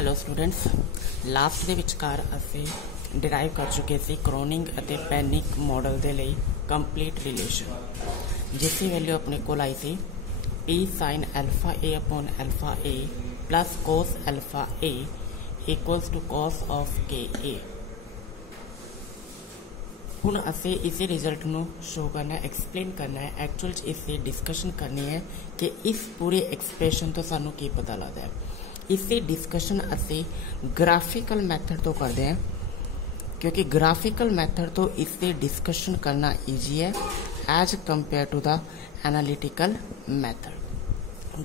Hello students, last ਦੇ ਵਿਚਕਾਰ ਅਸੀਂ ਡਿਰਾਈਵ ਕਰ ਚੁੱਕੇ ਸੀ ਕ੍ਰੋਨਿੰਗ ਅਤੇ ਪੈਨਿਕ ਮਾਡਲ ਦੇ ਲਈ ਕੰਪਲੀਟ ਰਿਲੇਸ਼ਨ, ਜਿਸ ਦੀ ਵੈਲਿਊ ਆਪਣੇ ਕੋਲ ਆਈ ਸੀ P sin alpha A upon alpha A plus cos alpha A equals to cos of KA। ਹੁਣ ਅਸੀਂ इसी रिजल्ट ਨੂੰ शो करना है, एक्सप्लेन करना है, एक्चुअल इससे डिस्कशन करनी है कि इस पूरे एक्सप्रेशन तो सानू की पता लगता है। इसी डिस्कशन असी ग्राफिकल मैथड तो करते हैं, क्योंकि ग्राफिकल मैथड तो इससे डिस्कशन करना ईजी है as compare to the analytical method.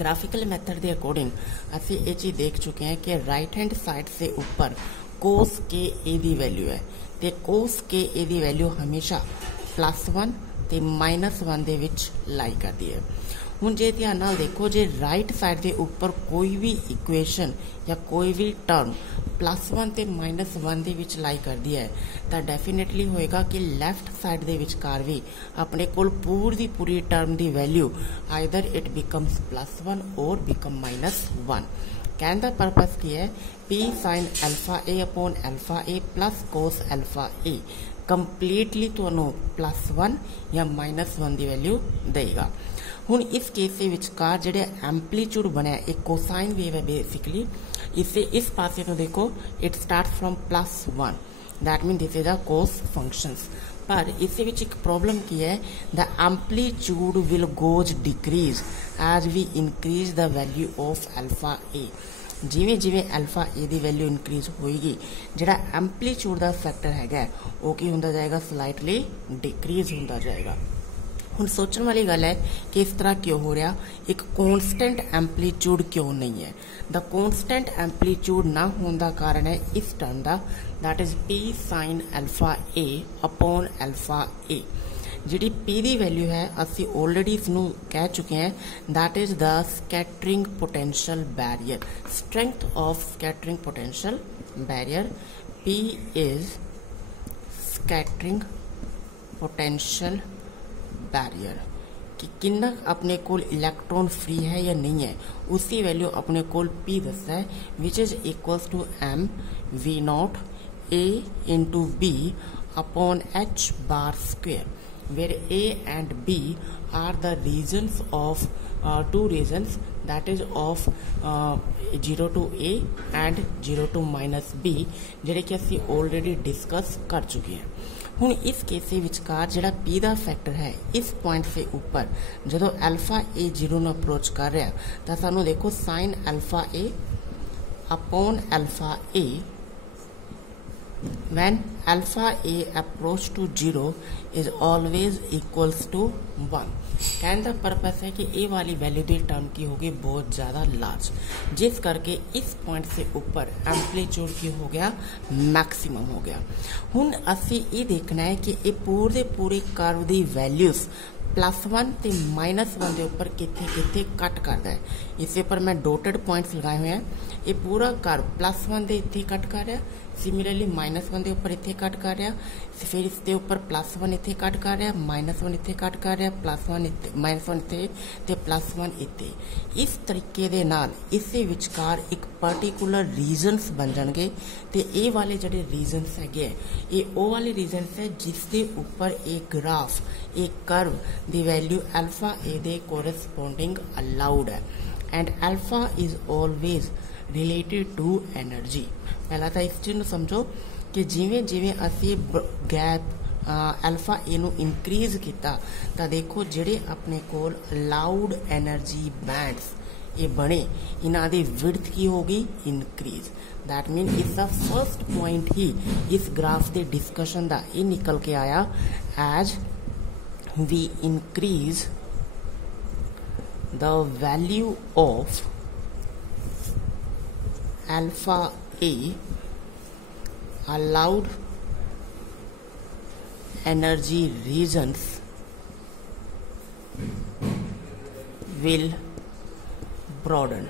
Graphical method के अकॉर्डिंग असी ये चीज़ देख चुके हैं कि राइट हैंड साइड से ऊपर कोस के ए की वैल्यू है, तो कोस के ए की वैल्यू हमेशा +1 ते -1 दे विच लाई करती है। हुण जे ध्यान नाल देखो, जे राइट साइड के ऊपर कोई भी इक्वेशन या कोई भी टर्म +1 ते -1 दे विच लाई करती है, तो डेफिनेटली होएगा कि लैफ्ट साइड के विचकार भी अपने कोल पूरी टर्म की वैल्यू आइदर इट बिकम्स +1 और बिकम -1। कहने का पर्पस की है, P sin alpha A upon alpha A plus cos alpha A completely तुहानू +1 या -1 की वैल्यू देगा। हुण इस केस के विचकार जिहड़े एम्पलीट्यूड बनया एक कोसाइन वेव है बेसिकली, इसे इस पासे तो देखो it start from +1, that mean this is a cos functions. पर इस विच एक प्रॉब्लम की है, the amplitude will goes decrease as we increase the value of alpha A. जिमें जिमें अल्फा ए की वैल्यू इनक्रीज होएगी, जिहड़ा एम्पलीट्यूड का फैक्टर है वो की होंदा जाएगा, स्लाइटली डिक्रीज होंदा जाएगा। हुण सोचण वाली गल है कि इस तरह क्यों हो रहा, एक कॉन्स्टेंट एम्पलीट्यूड क्यों नहीं है। द कॉन्स्टेंट एम्पलीट्यूड ना होने का कारण है इस टर्म का, that is P sin alpha A upon alpha A। जी P की वैल्यू है असी ऑलरेडी इसनू कह चुके हैं, that is the scattering potential barrier, strength of scattering potential barrier. P is scattering potential barrier कि कितना अपने कोल इलैक्ट्रॉन फ्री है या नहीं है, उसकी वैल्यू अपने कोल P दसता है, which is equals to m V0 A into B upon H bar square, where A and B are the regions of two regions, that is of 0 to A and 0 to -B, जिहड़े कि असी already discuss कर चुके हैं। हुण इस case के विचकार जिहड़ा P का फैक्टर है इस पॉइंट से ऊपर जो अल्फा A 0 ਨੂੰ अप्रोच कर रहा, तो सानू देखो sign alpha A upon alpha A when alpha A approach to 0 is always equals to 1। कहने का पर्पस है कि ए वाली वैल्यू की टर्म की होगी बहुत ज़्यादा लार्ज, जिस करके इस पॉइंट से ऊपर एम्पलीट्यूड की हो गया मैक्सिमम हो गया। हुण असी ये देखना है कि ये पूरे कर्व की वैल्यूज +1 ते -1 के उपर किथे किथे कट करता है। इस पर मैं डॉटेड पॉइंट्स लगाए हुए हैं, ये पूरा कर्व +1 के इत्थे कट कर रहा, सिमिलरली -1 के उपर इत्थे कट कर रहा, फिर इसके उपर +1 इत्थे कट कर रहा, -1 इत्थे कट कर रहा, +1 इत्थे -1 इत्थे ते +1 इत्थे। इस तरीके दे नाल इसे विचकार एक पर्टिकुलर रीजनस बन जाएंगे, ते ये वाले जिहड़े रीजनस है ये वो वाले रीजनस है जिसके ऊपर एक ग्राफ एक कर्व दी वैल्यू अल्फा ए दे कोरस्पोंडिंग अलाउड है, and alpha is always related to energy. पहला तो इस चीज़ समझो कि जिमें जिमें असी गैप अल्फा ए नू इनक्रीज किया, तो देखो जिहड़े अपने कोल अलाउड एनर्जी बैंड्स ये बने, इन्हां दी विड्थ की होगी increase. That mean is the first point ही इस ग्राफ के डिस्कशन का ये निकल के आया, as we increase the value of alpha A allowed energy regions will broaden।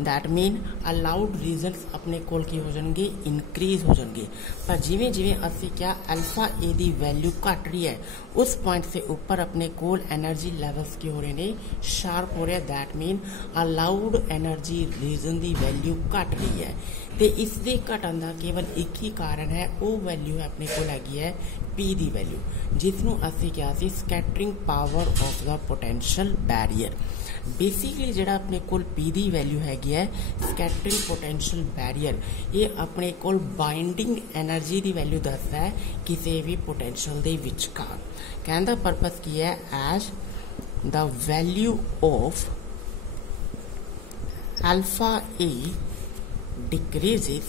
That mean allowed regions अपने कोल की हो जाएंगे इनक्रीज हो जाएंगे। पर जिवें जिवें असीं क्या अल्फा ए दी वैल्यू घट रही है उस पॉइंट से ऊपर अपने कोल एनर्जी लैवल्स की हो रहे ने शार्प हो रहे हैं। That mean allowed energy region दी वैल्यू घट रही है। तो इस दे घटन का केवल एक ही कारण है, वो वैल्यू है अपने कोल हैगी है पी दी वैल्यू, जिसनों असीं क्या सी scattering power of the potential barrier. Basically जिहड़ा अपने कोल पी दी वैल्यू हैगी है स्कैटरिंग पोटेंशियल बैरियर, ये अपने कोल बाइंडिंग एनर्जी दी वैल्यू दसदा है किसी भी पोटेंशियल दे विचकार। कहने दा परपस की है as the value of alpha A decreases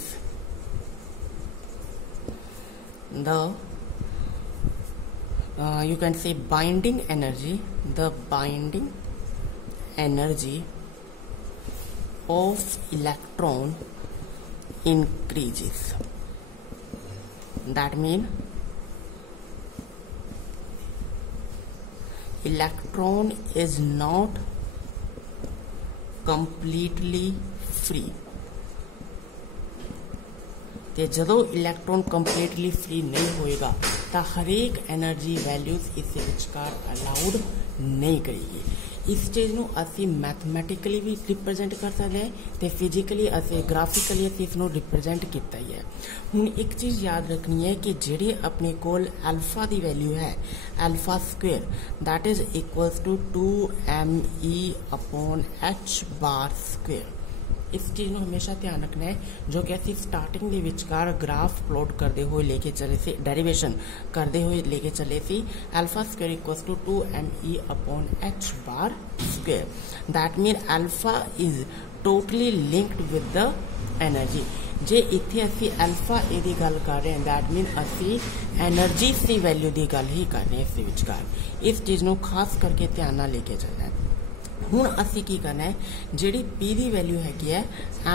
the you can say binding energy, the binding energy of electron increases. That means electron is not completely free। ਤੇ ਜਦੋਂ ਇਲੈਕਟ੍ਰੋਨ ਕੰਪਲੀਟਲੀ ਫ੍ਰੀ ਨਹੀਂ ਹੋਏਗਾ ਤਾਂ ਹਰੇਕ एनर्जी वैल्यूज इस विचकार allowed नहीं करेगी। इस चीज़ ਨੂੰ ਅਸੀਂ मैथमैटिकली भी रिप्रेजेंट कर सकते हैं तो फिजिकली ਅਸੀਂ ग्राफिकली ਅਸੀਂ ਇਸ ਨੂੰ रिप्रेजेंट ਕੀਤਾ ही है। ਹੁਣ एक चीज़ याद रखनी है कि ਜਿਹੜੀ अपने कोल अल्फा की वैल्यू है alpha square that is equals to 2me/h square. इस चीज़ को हमेशा ध्यान रखना है जो कि असी स्टार्टिंग के विचकार ग्राफ प्लॉट करते हुए लेके चले सी, डेरिवेशन करते हुए लेके चले सी alpha square equals to 2me/h square. That mean alpha is totally linked with the energy. जे इत्थे असी अल्फा ए दी गल कर रहे हैं दैट मीन असी एनर्जी की वैल्यू की गल ही कर रहे हैं इस विचकार। इस चीज़ को खास करके ध्यान नाल लेके चलना है। हुण असी की करना है जिहड़ी पी दी वैल्यू हैगी है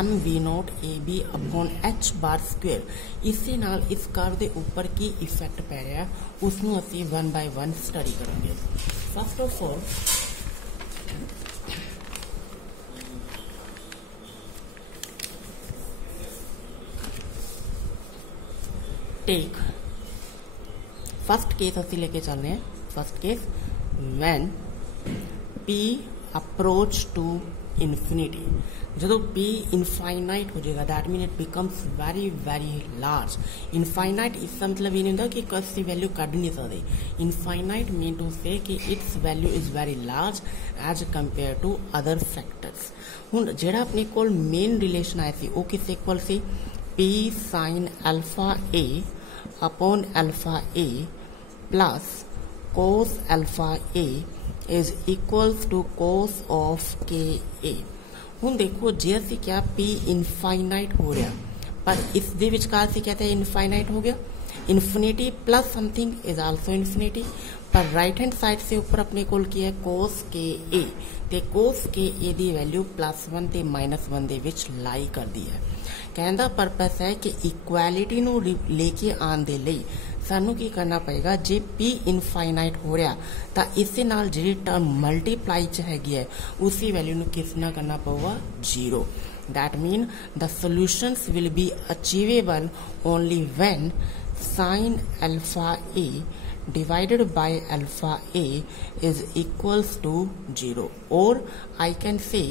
mv0ab/h स्क्वेयर, इसे नाल इस कर्व के ऊपर की इफेक्ट पै रहा है उसनूं असी 1 बाय 1 स्टडी करेंगे। First of all take first case असी लेके चल रहे हैं। First case when P approach to infinity, जो P इनफाइनाइट हो जाएगा that mean it becomes very very large. Infinite इसका मतलब ये नहीं होता कि किसी वैल्यू कढ़ नहीं सकते। इनफाइनाइट मीन टू से कि its value is very large as compare to other factors. हुण जिहड़ा अपने कोल मेन रिलेशन आया सी वो किस इक्वल सी P sin alpha A upon alpha A plus cos alpha A is equals to cos of KA। हुण देखो जे असी क्या P इनफाइनाइट हो रहा पर इस दे विचकार से कहते हैं इनफाइनाइट हो गया। Infinity plus something is also infinity, पर राइट हैंड साइड से ऊपर अपने कोल की है cos KA ते cos KA दी वैल्यू +1 ते -1 दे विच लाई कर दी है। कहने का परपस है कि इक्वैलिटी नूं लेके आने दे लई सानू की करना पड़ेगा। जे P इनफाइनाइट हो रहा तो इस नाल जी टर्म मल्टीप्लाई च हैगी है उसी वैल्यू नूं किस नाल करना पऊगा 0। That mean the solutions will be achievable only when sin alpha A divided by alpha A is equals to 0, or I can say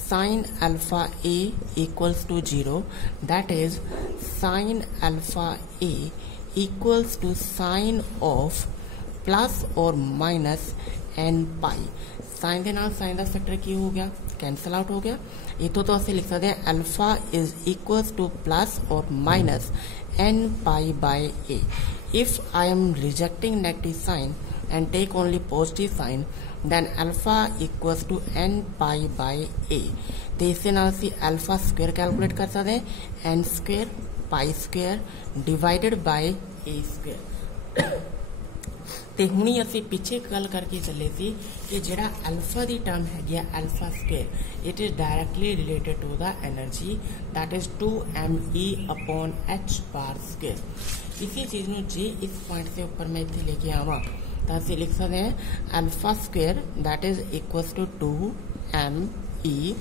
sin alpha A equals to 0, that is sin alpha A equals to sine of plus or minus n pi। Sine के नाल sign का factor की हो गया cancel out हो गया। इतों तो असं लिख सकते हैं alpha is equals two plus और minus n pi by a। If I am rejecting negative sign and take only positive sign then alpha equals to n pi by a। तो इससे नाल सी अल्फा स्क्वायर कैलकुलेट कर सकते हैं n square pi square divided by a square. तो हुणी असी पिछे गल करके चले सी कि जिहड़ा अल्फा की टर्म हैगी alpha square it is directly related to the energy that is 2me/h square. इसी चीज़ में जे इस पॉइंट से ऊपर मैं इतने लेके आवा तो असं लिख सकते हैं alpha square that is equals to 2me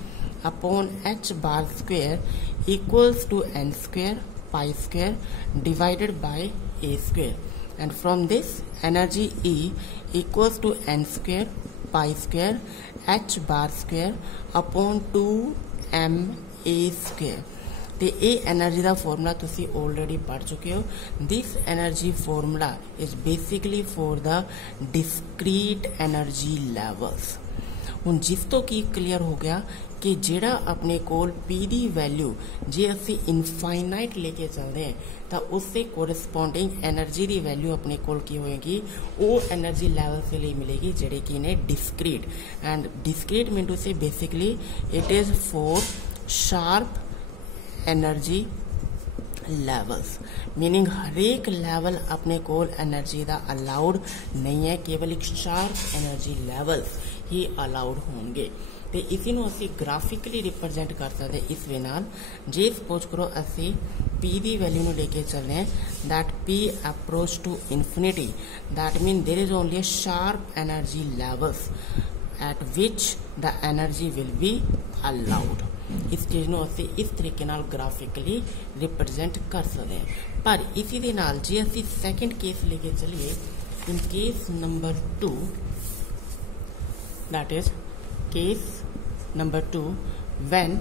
upon h bar square equals to n square pi square divided by a square, and from this energy E equals to n square pi square h bar square upon 2m a square। ਤੇ ਇਹ energy ਦਾ formula ਤੁਸੀਂ already ਪੜ੍ਹ ਚੁੱਕੇ ਹੋ। This energy formula is basically for the discrete energy levels. ਹੁਣ ਜਿਸ ਤੋਂ ਕੀ ਕਲੀਅਰ ਹੋ ਗਿਆ कि ਜਿਹੜਾ ਆਪਣੇ ਕੋਲ P ਦੀ ਵੈਲਿਊ ਜੇ ਅਸੀਂ ਇਨਫਾਈਨਾਈਟ ਲੈ ਕੇ ਚੱਲਦੇ ਹਾਂ ਤਾਂ ਉਸੇ ਕੋਰਸਪੋਂਡਿੰਗ એનર્ਜੀ ਦੀ ਵੈਲਿਊ ਆਪਣੇ ਕੋਲ ਕੀ ਹੋਏਗੀ, ਉਹ એનર્ਜੀ ਲੈਵਲ ਦੇ ਲਈ ਮਿਲੇਗੀ ਜਿਹੜੇ ਕਿ ਨੇ discrete. And discrete mean to say basically it is for sharp energy levels, meaning हरेक लैवल अपने कोल एनर्जी का अलाउड नहीं है, केवल एक शार्प एनर्जी लैवल्स ही अलाउड होंगे। तो इसी नूं असीं ग्राफिकली रिप्रजेंट कर सकते इस वे नाल। जे सपोज करो असीं P की वैल्यू नूं लेके चलने that P approach to infinity, that mean there is only a sharp energy levels at which the energy will be allowed. इस चीज़ नूं असीं इस तरीके नाल ग्राफिकली रिप्रजेंट कर सकते हैं। पर इसी दे नाल जे असीं सैकेंड केस लेके चलिए, in case number 2, that is case number 2 when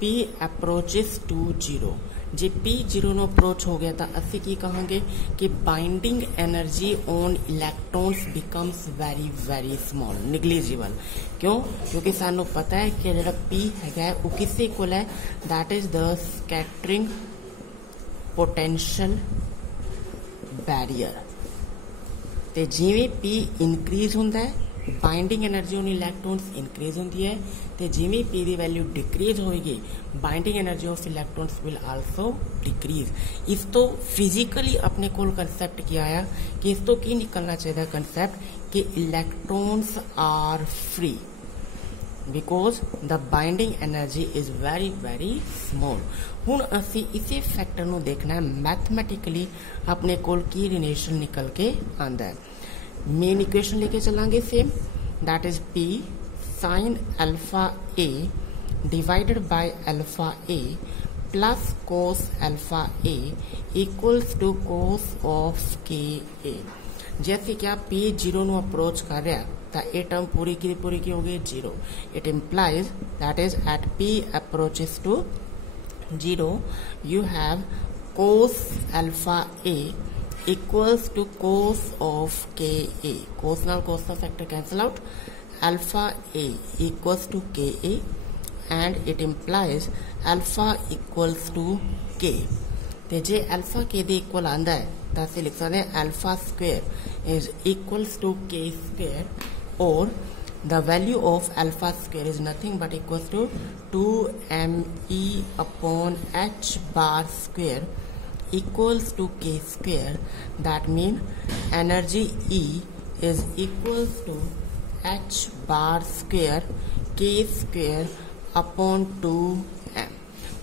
P approaches to 0। जे P 0 ਨੂੰ अप्रोच हो गया तो असी की कहांगे कि binding energy on electrons becomes very very small, negligible. क्यों? क्योंकि सानू पता है कि जो P है वो किससे इक्वल है, that is the scattering potential barrier. तो जिवें P इनक्रीज होंदा है binding energy on electrons increase होती है, तो जिमें P की वैल्यू डिक्रीज होएगी binding energy of electrons will also decrease. इस तो फिजिकली अपने को कंसैप्ट किया है कि इस तो की निकलना चाहिए कंसैप्ट कि electrons are free because the binding energy is very very small. हुण असी इसी फैक्टर नूं देखना है मैथमैटिकली अपने को की रिलेशन निकल के आंदा है। मेन इक्वेशन लेके चलांगे same, that is P sine alpha A divided by alpha A plus cos alpha A equals to cos of KA। जैसे क्या P 0 ਨੂੰ अप्रोच कर रहा तो ये टर्म पूरी की हो गई 0। It implies that is at P approaches to 0 you have cos alpha A equals to cos of KA। cos नाल cos का factor cancel out, alpha A equals to KA and it implies alpha equals to K। ते जे alpha K दे equal आंदा है तो असीं लिख सकते हैं alpha square is equals to K square, or the value of alpha square is nothing but equals to 2me upon h bar square equals to K square। That means energy E is equals to h bar square K square upon 2m।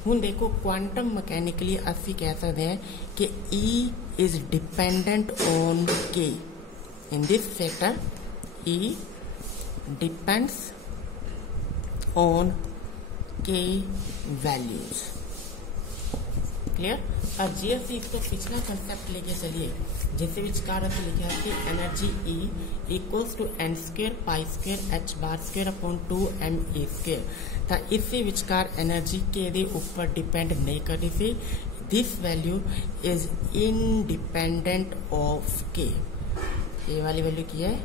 हुण देखो quantum mechanically असी कह सकते हैं कि E is dependent on K। in this factor E depends on K values। Clear? और जे असी इस तो पिछला कंसेप्ट लेके चलिए जिसके विचकार असी लिखा कि energy E equals to n square pi square h bar square upon 2ma square. तो इस विचकार एनर्जी K दे ऊपर डिपेंड नहीं करती थी। This value is independent of K। ये वाली वैल्यू की है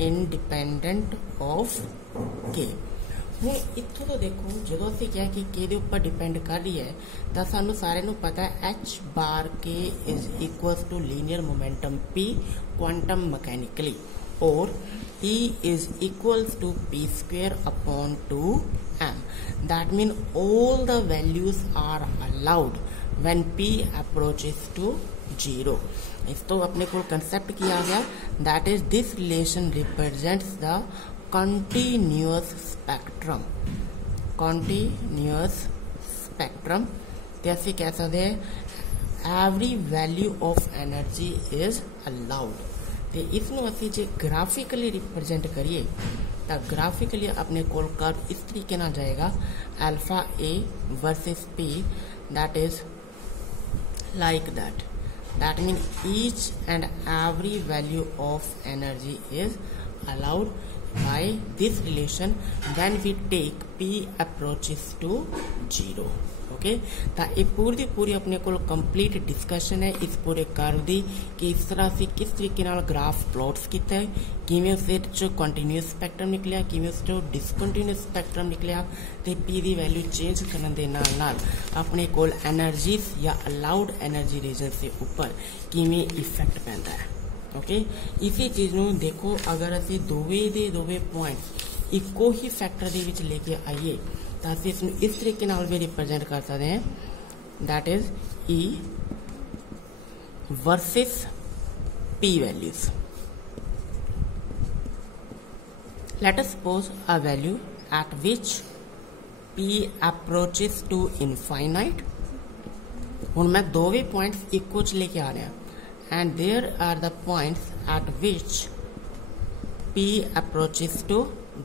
इनडिपेंडेंट ऑफ K। हूँ इतों तो देखो जो असी क्या कि K दे ऊपर डिपेंड कर रही है तो सानू सारे नू पता है h bar K is equals to linear momentum P quantum mechanically, और E is equals to P square upon 2m। That means all the values are allowed when P approaches to 0। इस तो अपने को कंसेप्ट किया गया that is this relation represents the continuous spectrum। continuous spectrum ते असी कह सकते हैं every value of energy is allowed। ते इसनों असी जे ग्राफिकली रिप्रेजेंट करिए तो ग्राफिकली अपने कोल कर्व इस तरीके नाल जाएगा alpha A versus P, that is like that. That means each and every value of energy is allowed by this relation when we take P approaches to 0. Okay, तो ये पूरी पूरी अपने को कंप्लीट डिस्कशन है इस पूरे कर्व दी कि इस तरह से किस तरीके नाल ग्राफ प्लॉट्स किया है, किवें उस चो कंटीन्यूअस स्पैक्ट्रम निकलिया, किवें उस चो डिसकंटीन्यूअस स्पैक्ट्रम निकलिया, तो पी की वैल्यू चेंज करने दे नाल अपने को एनर्जीज या अलाउड एनर्जी रीजन से ऊपर किवें इफेक्ट पैंदा है. ओके, इसी चीज़ नूं देखो अगर असीं दोवे पॉइंट्स इको ही फैक्टर दे विच लेके आइए तो असीं इसनूं इस तरीके नाल भी रिप्रेजेंट कर सकते हैं, that is E versus P values. Let us suppose a value at which P approaches to infinite. हुण मैं दोवे पॉइंट्स इको च लेके आ रहा and there are the points at which p approaches to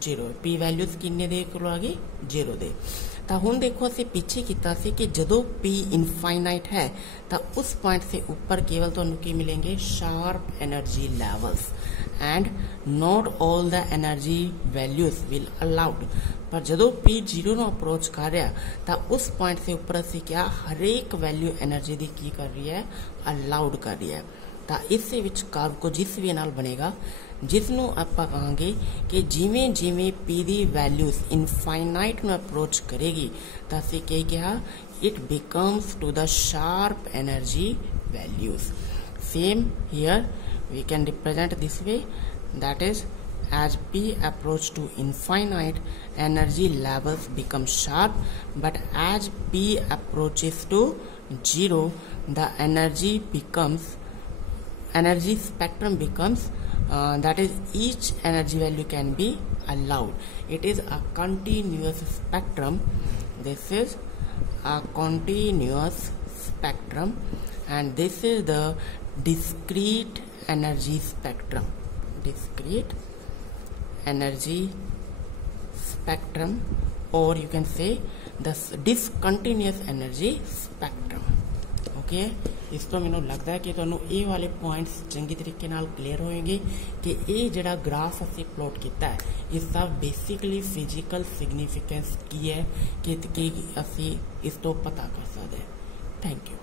0. p values किन्ने दे कोल आ गई 0 दे. तो हुण देखो असीं पिछे कीता सी कि जदों p इनफाइनाइट है तो उस पॉइंट से ऊपर केवल तुहानूं की मिलेंगे sharp energy levels and not all the energy values will allowed. पर जदों p 0 नूं अप्रोच कर रहा तो उस पॉइंट से ऊपर असीं क्या हरेक वैल्यू एनर्जी दी की कर रही है अलाउड कर रही है. तो इस विच कर्व को जिस वे नाल बनेगा जिसनों आपां कहांगे कि जिवें जिवें पी दी वैल्यूज इनफाइनाइट नूं अप्रोच करेगी तो असीं क्या कहा it becomes to the sharp energy values. Same here we can represent this way, that is as p approach to infinite energy levels become sharp, but as p approaches to 0 the energy spectrum becomes that is each energy value can be allowed. It is a continuous spectrum. This is a continuous spectrum and this is the discrete energy spectrum. Discrete energy spectrum, or you can say the discontinuous energy spectrum. Okay, इस तो मैनूं लगता है कि तुहानूं ये वाले points चंगी तरीके नाल क्लीयर होएंगे कि ये जिहड़ा ग्राफ असीं प्लॉट कीता है इसका बेसिकली फिजिकल सिग्निफिकेंस की है कि असीं इस तो पता कर सकते हैं. Thank you.